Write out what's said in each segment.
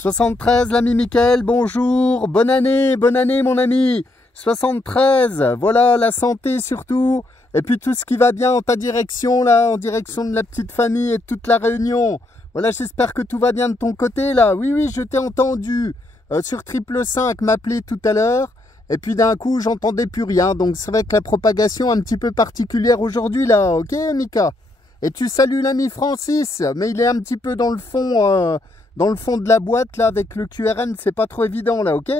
73, l'ami Mickaël, bonjour, bonne année mon ami. 73, voilà, la santé surtout, et puis tout ce qui va bien en ta direction là, en direction de la petite famille et de toute la Réunion. Voilà, j'espère que tout va bien de ton côté là. Oui, je t'ai entendu sur 555 m'appeler tout à l'heure, et puis d'un coup j'entendais plus rien, donc c'est vrai que la propagation est un petit peu particulière aujourd'hui là, ok Mika? Et tu salues l'ami Francis, mais il est un petit peu dans le fond de la boîte là avec le QRM, c'est pas trop évident là, ok?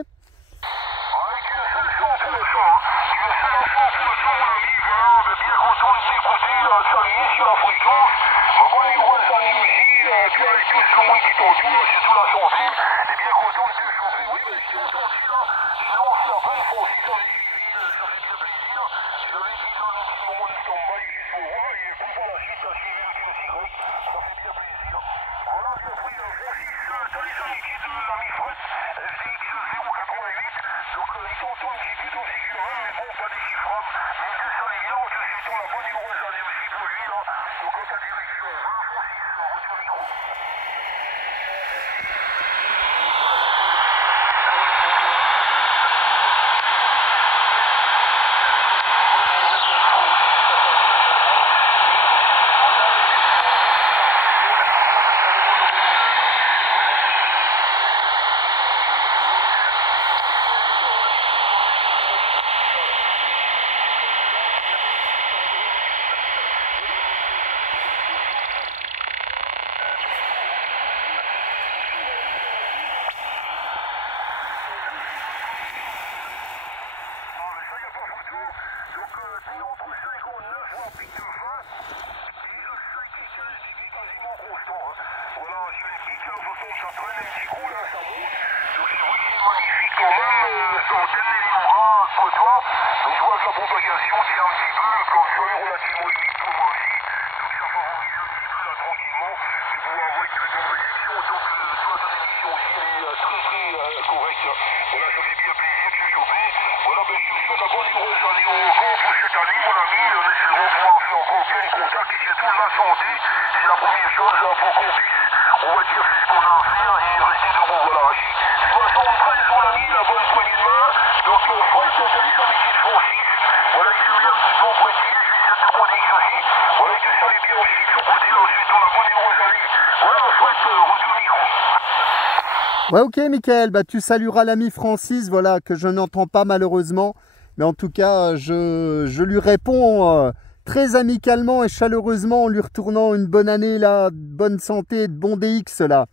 Ouais, ok Mickaël, bah tu salueras l'ami Francis, voilà, que je n'entends pas malheureusement, mais en tout cas je lui réponds très amicalement et chaleureusement en lui retournant une bonne année là, de bonne santé, de bon DX là.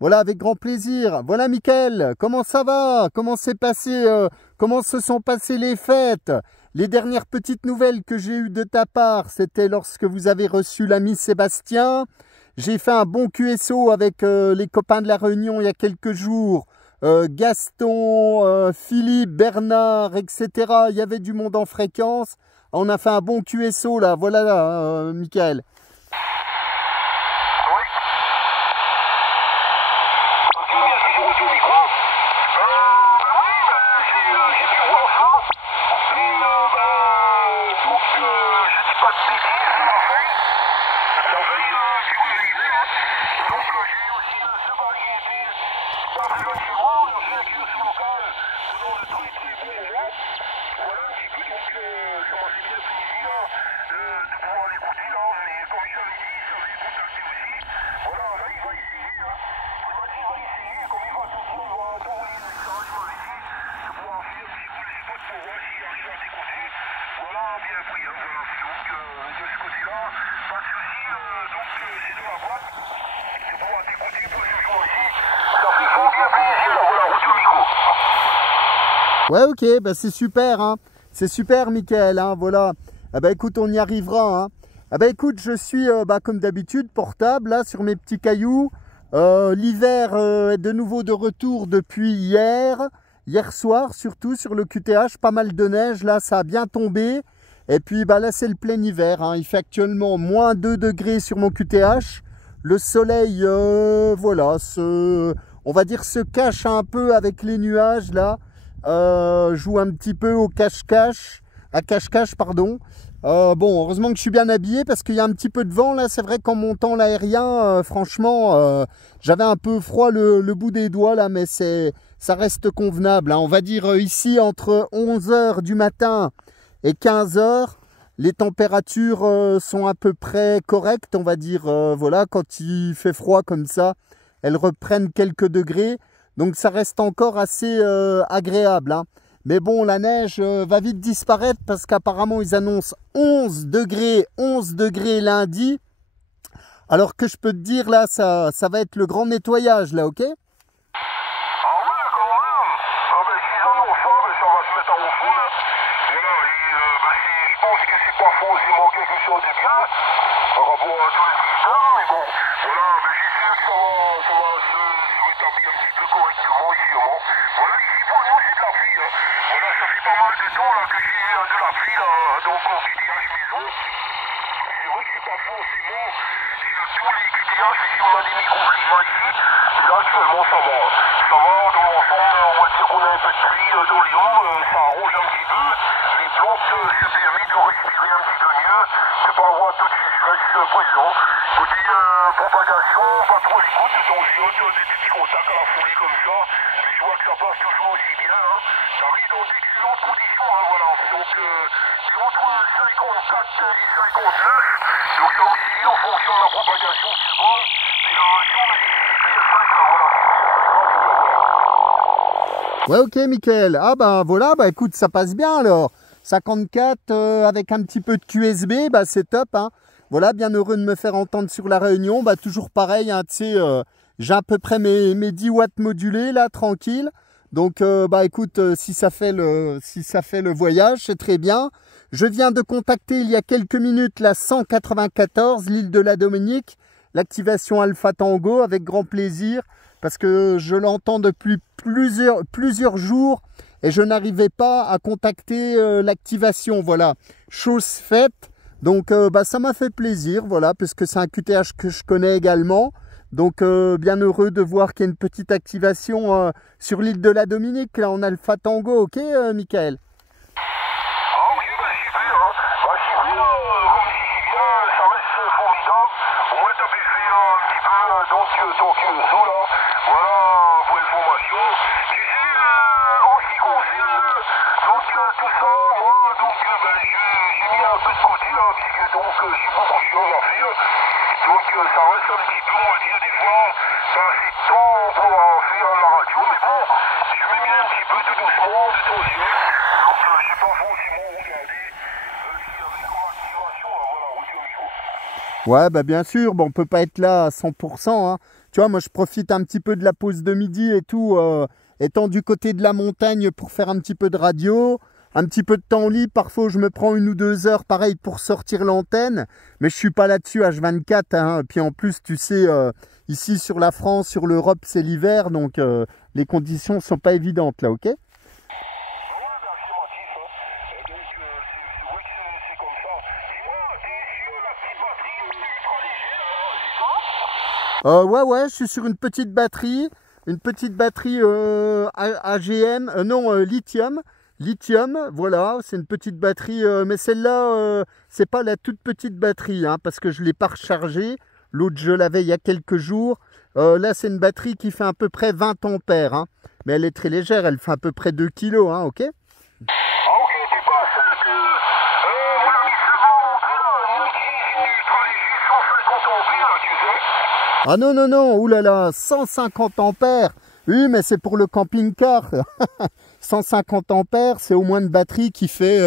Voilà, avec grand plaisir. Voilà Mickaël, comment ça va? Comment se sont passées les fêtes? Les dernières petites nouvelles que j'ai eues de ta part, c'était lorsque vous avez reçu l'ami Sébastien. J'ai fait un bon QSO avec les copains de la Réunion il y a quelques jours. Gaston, Philippe, Bernard, etc. Il y avait du monde en fréquence. On a fait un bon QSO là, voilà là, Mickaël. Ouais, ok, bah c'est super, hein. C'est super, Mickaël, hein, voilà. Ah bah écoute, on y arrivera, hein. Ah bah écoute, je suis, comme d'habitude, portable, là, sur mes petits cailloux. L'hiver est de nouveau de retour depuis hier soir, surtout sur le QTH, pas mal de neige, là, ça a bien tombé. Et puis, bah là, c'est le plein hiver, hein. Il fait actuellement moins 2 degrés sur mon QTH. Le soleil, voilà, on va dire, se cache un peu avec les nuages là. Joue un petit peu au cache-cache, à cache-cache, pardon. Bon, heureusement que je suis bien habillé parce qu'il y a un petit peu de vent là. C'est vrai qu'en montant l'aérien, franchement, j'avais un peu froid le bout des doigts là, mais ça reste convenable, hein. On va dire ici entre 11 h du matin et 15 h, les températures sont à peu près correctes, on va dire. Voilà, quand il fait froid comme ça, elles reprennent quelques degrés. Donc ça reste encore assez agréable, hein. Mais bon, la neige va vite disparaître parce qu'apparemment ils annoncent 11 degrés lundi. Alors que je peux te dire là, ça va être le grand nettoyage là, ok? Forcément quelque chose de bien par rapport à tous les systèmes, mais bon, voilà, mais j'y sais que ça va se rétablir un petit peu correctement ici, hein. Voilà, ici pour nous c'est de la pluie, hein. Voilà, ça fait pas mal de temps là que j'ai de la pluie là, donc au QTH maison. C'est vrai que c'est pas forcément tous les QTH, ici on a des microclimats ici, et là actuellement ça va dans l'ensemble, on va dire qu'on a un peu de pluie dans Lyon, ça arrange un petit peu, les plantes se permettent de respirer un petit peu mieux, de ne pas avoir toutes ces stress présents. Côté propagation, pas trop les gouttes, donc j'ai des petits contacts à la folie comme ça, mais je vois que ça passe toujours aussi bien, hein. Ça arrive dans d'excellentes conditions, hein, voilà. Donc c'est entre 54 et 59, donc ça aussi en fonction de la propagation qui se passe, et la région de là, voilà. Ouais, ok, Mickaël. Ah bah voilà, bah écoute, ça passe bien alors. 54 avec un petit peu de QSB, bah c'est top, hein. Voilà, bien heureux de me faire entendre sur la Réunion. Bah toujours pareil, hein, tu sais, j'ai à peu près mes 10 watts modulés là, tranquille. Donc bah écoute, si ça fait le voyage, c'est très bien. Je viens de contacter il y a quelques minutes la 194, l'île de la Dominique, l'activation Alpha Tango, avec grand plaisir, parce que je l'entends depuis plusieurs jours et je n'arrivais pas à contacter l'activation. Voilà, chose faite. Donc bah, ça m'a fait plaisir, voilà, puisque c'est un QTH que je connais également. Donc bien heureux de voir qu'il y a une petite activation sur l'île de la Dominique, là en Alpha Tango, ok Mickaël? Donc là, voilà pour l'information. Tu sais, en ce qui concerne donc tout ça, moi donc j'ai mis un peu de côté là, puisque donc j'ai beaucoup de choses à faire. Donc ça reste un petit peu, on va dire, des fois, ça a assez de temps pour faire la radio, mais bon, je m'ai mis un petit peu tout doucement, de temps en temps. Donc je n'ai pas forcément regardé s'il y avait comme activation, voilà, au micro. Ouais, bah bien sûr, bon, on peut pas être là à 100%, hein. Tu vois, moi je profite un petit peu de la pause de midi et tout, étant du côté de la montagne pour faire un petit peu de radio, un petit peu de temps libre. Parfois je me prends 1 ou 2 heures, pareil, pour sortir l'antenne, mais je suis pas là-dessus H24, hein. Puis en plus, tu sais, ici sur la France, sur l'Europe, c'est l'hiver, donc les conditions sont pas évidentes là, ok? Ouais, je suis sur une petite batterie AGM, non, lithium, voilà, c'est une petite batterie, mais celle-là, c'est pas la toute petite batterie, hein, parce que je l'ai pas rechargée, l'autre je l'avais il y a quelques jours, là c'est une batterie qui fait à peu près 20 ampères, hein, mais elle est très légère, elle fait à peu près 2 kg, hein, ok? Ah non, oulala, 150 ampères. Oui, mais c'est pour le camping-car. 150 ampères, c'est au moins une batterie qui fait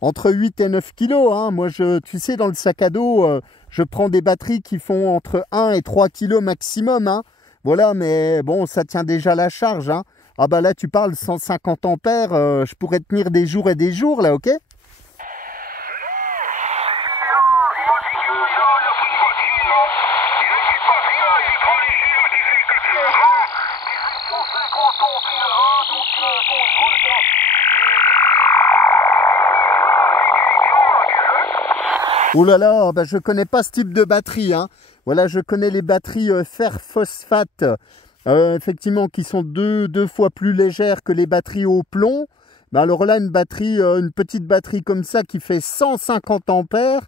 entre 8 et 9 kilos, hein. Moi, tu sais, dans le sac à dos, je prends des batteries qui font entre 1 et 3 kilos maximum, hein. Voilà, mais bon, ça tient déjà la charge, hein. Ah bah là, tu parles 150 ampères, je pourrais tenir des jours et des jours, là, ok? Oh là là, bah je connais pas ce type de batterie, hein. Voilà, je connais les batteries fer phosphate effectivement, qui sont deux fois plus légères que les batteries au plomb. Ben alors là, une petite batterie comme ça qui fait 150 ampères.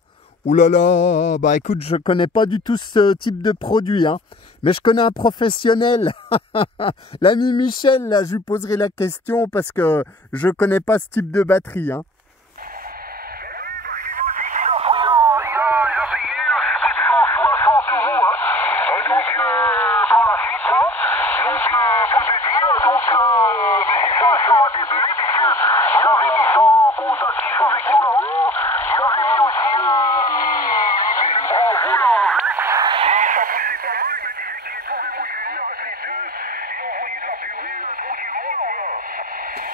Ouh là là, bah écoute, je connais pas du tout ce type de produit, hein. Mais je connais un professionnel, l'ami Michel, là, je lui poserai la question parce que je connais pas ce type de batterie, hein.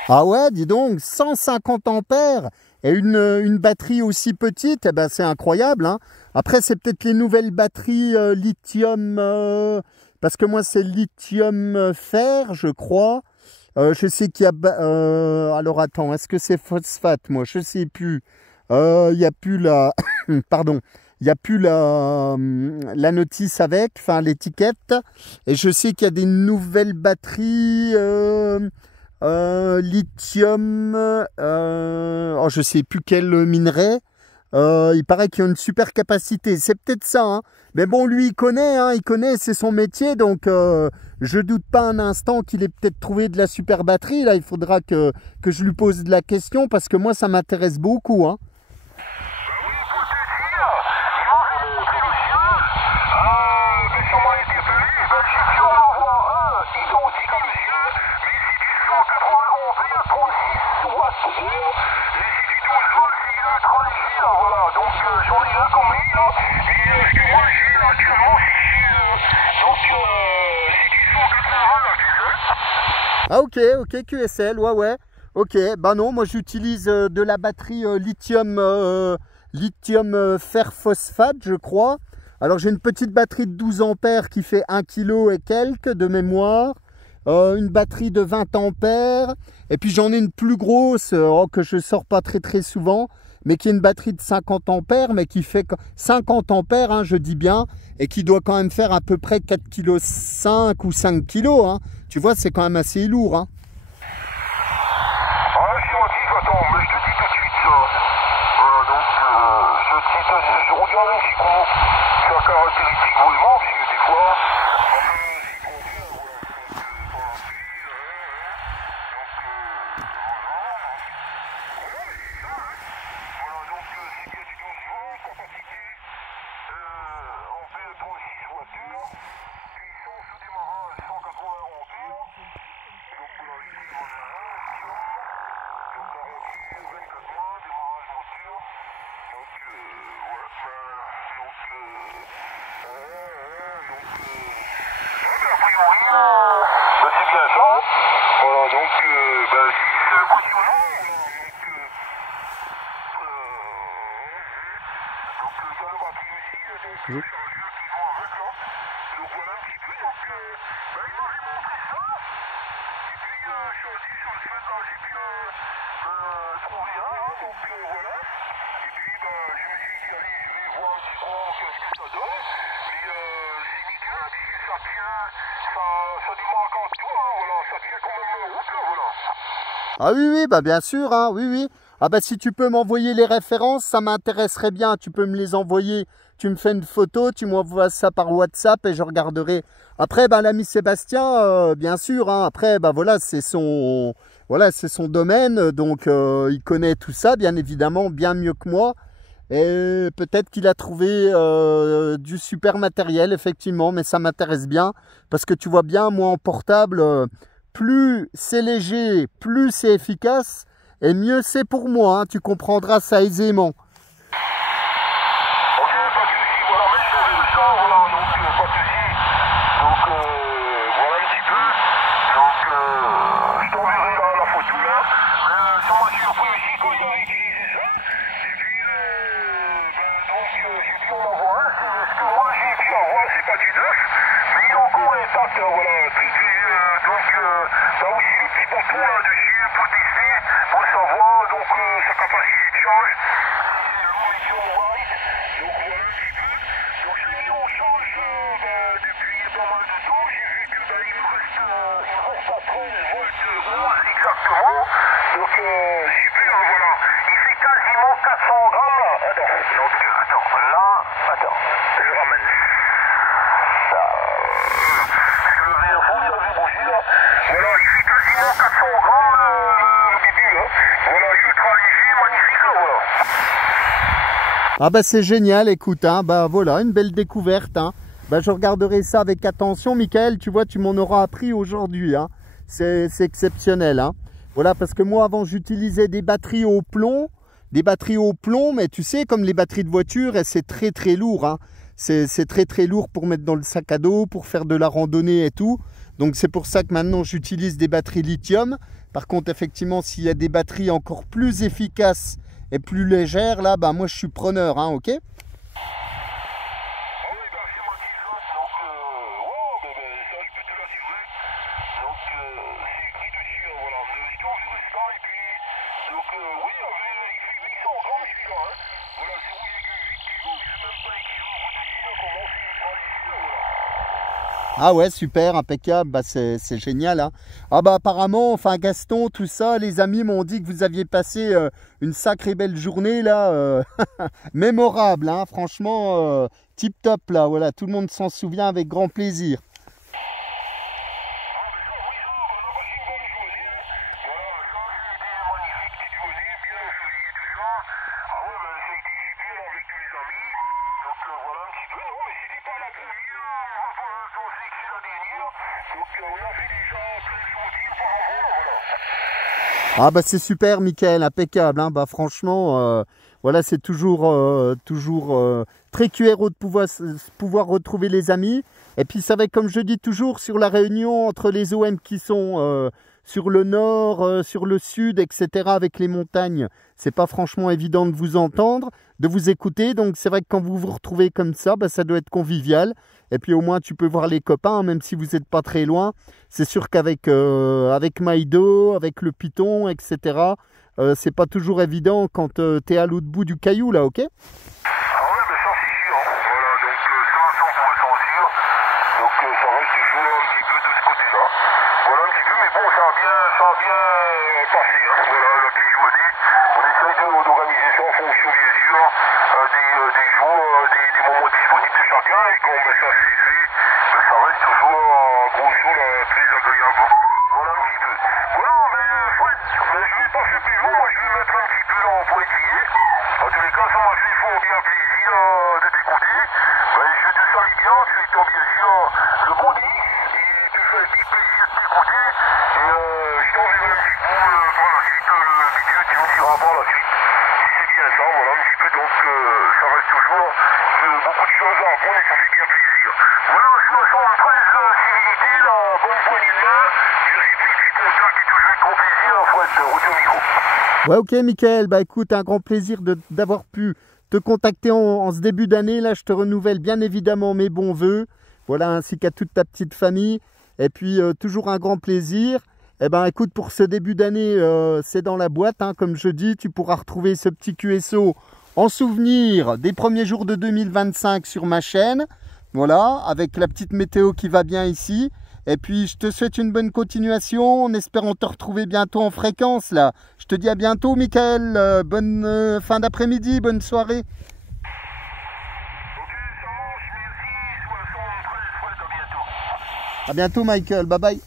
Ah ouais, dis donc, 150 ampères et une batterie aussi petite, eh ben c'est incroyable, hein. Après, c'est peut-être les nouvelles batteries lithium, parce que moi, c'est lithium fer, je crois. Je sais qu'il y a... alors attends, est-ce que c'est phosphate, moi? Je sais plus. Il n'y a plus la... Pardon. Il n'y a plus la notice avec, enfin l'étiquette. Et je sais qu'il y a des nouvelles batteries... lithium, oh, je sais plus quel minerai. Il paraît qu'il y a une super capacité. C'est peut-être ça, hein. Mais bon, lui, il connaît, c'est son métier. Donc, je doute pas un instant qu'il ait peut-être trouvé de la super batterie. Là, il faudra que je lui pose de la question parce que moi, ça m'intéresse beaucoup, hein. Ah ok, QSL, ouais. Ok, bah non, moi j'utilise de la batterie lithium fer phosphate, je crois. Alors j'ai une petite batterie de 12 ampères qui fait 1 kg et quelques de mémoire. Une batterie de 20 ampères. Et puis j'en ai une plus grosse que je sors pas très souvent, mais qui est une batterie de 50 ampères, mais qui fait 50 ampères, hein, je dis bien, et qui doit quand même faire à peu près 4,5 kg ou 5 kg. Hein. Tu vois, c'est quand même assez lourd. Hein. Ah, c'est motif, attends, mais je te dis tout de suite ça. Donc, je regarde un petit coup sa caractéristique vraiment, parce que des fois... C'est bien ça. Voilà, donc, si c'est motionnant, donc, il y a le batterie aussi, donc, le chargeur qui vont avec, là. Donc, voilà un petit peu, donc, il m'avait montré ça. Et puis, je suis allé sur le fait, là, j'ai bien trouvé un, hein, donc, voilà. Et puis, je me suis dit, allez, je vais voir un petit peu qu'est-ce que ça donne. Mais, c'est nickel, puis ça tient, ça démarque en tout, hein, voilà, ça tient quand même en route, là, voilà. Ah oui, bah bien sûr, hein, oui. Ah bah si tu peux m'envoyer les références, ça m'intéresserait bien. Tu peux me les envoyer, tu me fais une photo, tu m'envoies ça par WhatsApp et je regarderai. Après, bah l'ami Sébastien, bien sûr, hein, après, bah voilà, c'est son domaine, donc il connaît tout ça, bien évidemment, bien mieux que moi. Et peut-être qu'il a trouvé du super matériel, effectivement, mais ça m'intéresse bien. Parce que tu vois bien, moi en portable, plus c'est léger, plus c'est efficace, et mieux c'est pour moi, hein, tu comprendras ça aisément. Ok, pas de soucis, voilà, mais je savais ça, voilà, donc pas de soucis. Donc, voilà un petit peu. Donc, je t'enverrai là la photo, là. Ça m'a surpris aussi quand il a utilisé ça. Et puis, donc, j'ai pu en avoir un. Ce que moi j'ai pu avoir, c'est pas du neuf, mais il est encore intact, voilà. Donc, t'as aussi le petit bouton là-dessus pour tester, pour savoir donc sa capacité de charge. volts exactement. Donc super, voilà. Il fait quasiment 400 grammes là. Attends, là, je ramène. Je le mets à fond, ça fait bouger là. Voilà, il fait quasiment 400 grammes le bibi là. Voilà, ultra léger, magnifique là, voilà. Ah bah c'est génial, écoute, hein, bah voilà, une belle découverte, hein. Bah je regarderai ça avec attention, Michael, tu vois, tu m'en auras appris aujourd'hui, hein. C'est exceptionnel, hein. Voilà, parce que moi avant j'utilisais des batteries au plomb, mais tu sais, comme les batteries de voiture, c'est très lourd, hein. C'est très lourd pour mettre dans le sac à dos, pour faire de la randonnée et tout. Donc c'est pour ça que maintenant j'utilise des batteries lithium. Par contre, effectivement, s'il y a des batteries encore plus efficaces et plus légères, là, bah moi je suis preneur, hein, ok? Ah ouais, super, impeccable, bah c'est génial, hein. Ah bah apparemment, enfin Gaston, tout ça, les amis m'ont dit que vous aviez passé une sacrée belle journée là, mémorable, hein, franchement, tip top là, voilà, tout le monde s'en souvient avec grand plaisir. Ah bah c'est super, Michael, impeccable, hein. Bah franchement, voilà, c'est toujours très QRO de pouvoir retrouver les amis. Et puis ça va être, comme je dis toujours, sur la réunion entre les OM qui sont sur le nord, sur le sud, etc., avec les montagnes. C'est pas franchement évident de vous entendre, de vous écouter. Donc c'est vrai que quand vous vous retrouvez comme ça, bah, ça doit être convivial. Et puis au moins tu peux voir les copains, même si vous n'êtes pas très loin. C'est sûr qu'avec avec Maïdo, avec le Python, etc., c'est pas toujours évident quand tu es à l'autre bout du caillou là, ok? Ouais, ok, Michael, bah écoute, un grand plaisir d'avoir pu te contacter en ce début d'année. Là, je te renouvelle bien évidemment mes bons voeux, voilà, ainsi qu'à toute ta petite famille. Et puis, toujours un grand plaisir. Eh ben, écoute, pour ce début d'année, c'est dans la boîte, hein, comme je dis. Tu pourras retrouver ce petit QSO en souvenir des premiers jours de 2025 sur ma chaîne. Voilà, avec la petite météo qui va bien ici. Et puis, je te souhaite une bonne continuation, en espérant te retrouver bientôt en fréquence, là. Je te dis à bientôt, Michael. Bonne fin d'après-midi, bonne soirée. À bientôt, Michael. Bye bye.